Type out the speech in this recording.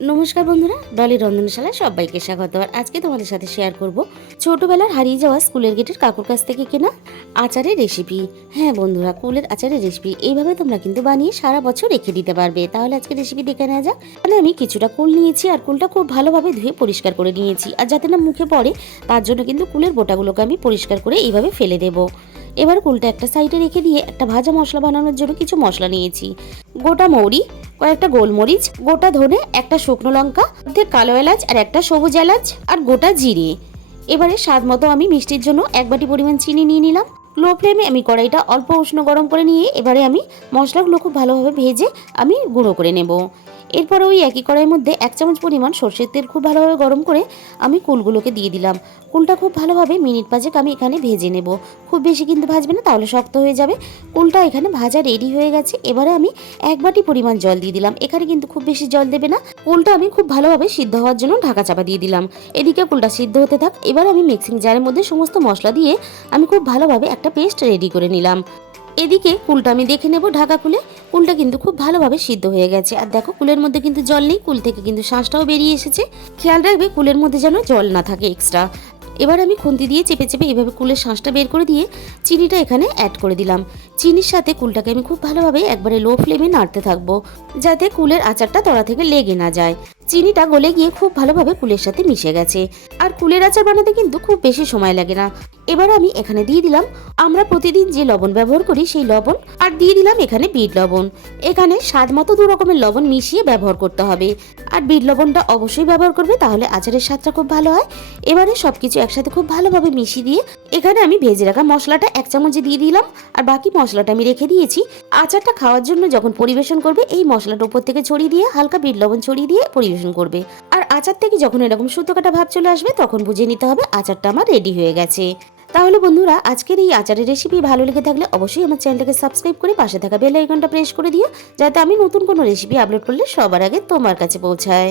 নমস্কার বন্ধুরা, ডলির রন্ধনশালায় সবাইকে স্বাগত। আর আজকে তোমাদের সাথে শেয়ার করব ছোটবেলার হারিয়ে যাওয়া স্কুলের গেটের কাকুর কাছ থেকে কেনা আচারের রেসিপি। হ্যাঁ বন্ধুরা, কুলের আচারের রেসিপি এইভাবে তোমরা কিন্তু বানিয়ে সারা বছর রেখে দিতে পারবে। তাহলে আজকে রেসিপি দেখে নেওয়া যাক। তাহলে আমি কিছুটা কুল নিয়েছি আর কুলটা খুব ভালোভাবে ধুয়ে পরিষ্কার করে নিয়েছি। আর যাতে না মুখে পড়ে তার জন্য কিন্তু কুলের বোটাগুলোকে আমি পরিষ্কার করে এইভাবে ফেলে দেবো। এবার কুলটা একটা সাইডে রেখে দিয়ে একটা ভাজা মশলা বানানোর জন্য কিছু মশলা নিয়েছি। গোটা মৌরি, কয়েকটা গোলমরিচ, গোটা ধনে, একটা শুকনো লঙ্কা, অর্ধেক কালো এলাচ আর একটা সবুজ এলাচ আর গোটা জিরে। এবারে স্বাদ মতো আমি মিষ্টির জন্য 1 বাটি পরিমাণ চিনি নিয়ে নিলাম। লো ফ্লেমে আমি কড়াইটা অল্প উষ্ণ গরম করে নিয়ে এবারে আমি মশলাগুলো খুব ভালোভাবে ভেজে আমি গুঁড়ো করে নেব। এরপরে ওই একই কড়াইয়ের মধ্যে 1 চামচ পরিমাণ সর্ষের তেল খুব ভালোভাবে গরম করে আমি কুলগুলোকে দিয়ে দিলাম। কুলটা খুব ভালোভাবে মিনিট 5 আমি এখানে ভেজে নেব। খুব বেশি কিন্তু ভাজবে না, তাহলে শক্ত হয়ে যাবে। কুলটা এখানে ভাজা রেডি হয়ে গেছে। এবারে আমি 1 বাটি পরিমাণ জল দিয়ে দিলাম। এখানে কিন্তু খুব বেশি জল দেবে না। কুলটা আমি খুব ভালোভাবে সিদ্ধ হওয়ার জন্য ঢাকা চাপা দিয়ে দিলাম। এদিকে কুলটা সিদ্ধ হতে থাক। এবার আমি মিক্সিং জারের মধ্যে সমস্ত মশলা দিয়ে আমি খুব ভালোভাবে একটা পেস্ট রেডি করে নিলাম। এদিকে কুলটা আমি দেখে নেব ঢাকা খুলে। কুলটা কিন্তু খুব ভালোভাবে সিদ্ধ হয়ে গেছে। আর দেখো, কুলের মধ্যে কিন্তু জল নেই, কুল থেকে কিন্তু শাঁসটাও বেরিয়ে এসেছে। খেয়াল রাখবে কুলের মধ্যে যেন জল না থাকে এক্সট্রা। এবার আমি খুন্তি দিয়ে চেপে চেপে এভাবে কুলের শাঁসটা বের করে দিয়ে চিনিটা এখানে অ্যাড করে দিলাম। চিনির সাথে কুলটাকে আমি খুব ভালোভাবে একবারে লো ফ্লেমে নাড়তে থাকবো, যাতে কুলের আচারটা তলা থেকে লেগে না যায়। চিনিটা গলে গিয়ে খুব ভালোভাবে কুলের সাথে মিশে গেছে। আর কুলের আচার বানাতে কিন্তু খুব বেশি সময় লাগে না। এবার আমি এখানে দিয়ে দিলাম আমরা প্রতিদিন যে লবণ ব্যবহার করি সেই লবণ, আর দিয়ে দিলাম এখানে বিট লবণ। এখানে স্বাদ মতো 2 রকমের লবণ মিশিয়ে ব্যবহার করতে হবে। আর বিট লবণটা অবশ্যই ব্যবহার করবে, তাহলে আচারের স্বাদটা খুব ভালো হয়। এবারে সবকিছু একসাথে খুব ভালোভাবে মিশিয়ে দিয়ে এখানে আমি ভেজে রাখা মশলাটা 1 চামচে দিয়ে দিলাম। আর বাকি মশলাটা আমি রেখে দিয়েছি আচারটা খাওয়ার জন্য। যখন পরিবেশন করবে এই মশলাটা উপর থেকে ছড়িয়ে দিয়ে হালকা বিট লবণ ছড়িয়ে দিয়ে পরিবেশন করবে। আর আচার থেকে যখন এরকম সুতো কাটা ভাব চলে আসবে তখন বুঝে নিতে হবে আচারটা আমার রেডি হয়ে গেছে। তাহলে বন্ধুরা, আজকের এই আচারের রেসিপি ভালো লেগে থাকলে অবশ্যই আমার চ্যানেলটাকে সাবস্ক্রাইব করে পাশে থাকা বেল আইকনটা প্রেস করে দিও, যাতে আমি নতুন কোনো রেসিপি আপলোড করলে সবার আগে তোমার কাছে পৌঁছায়।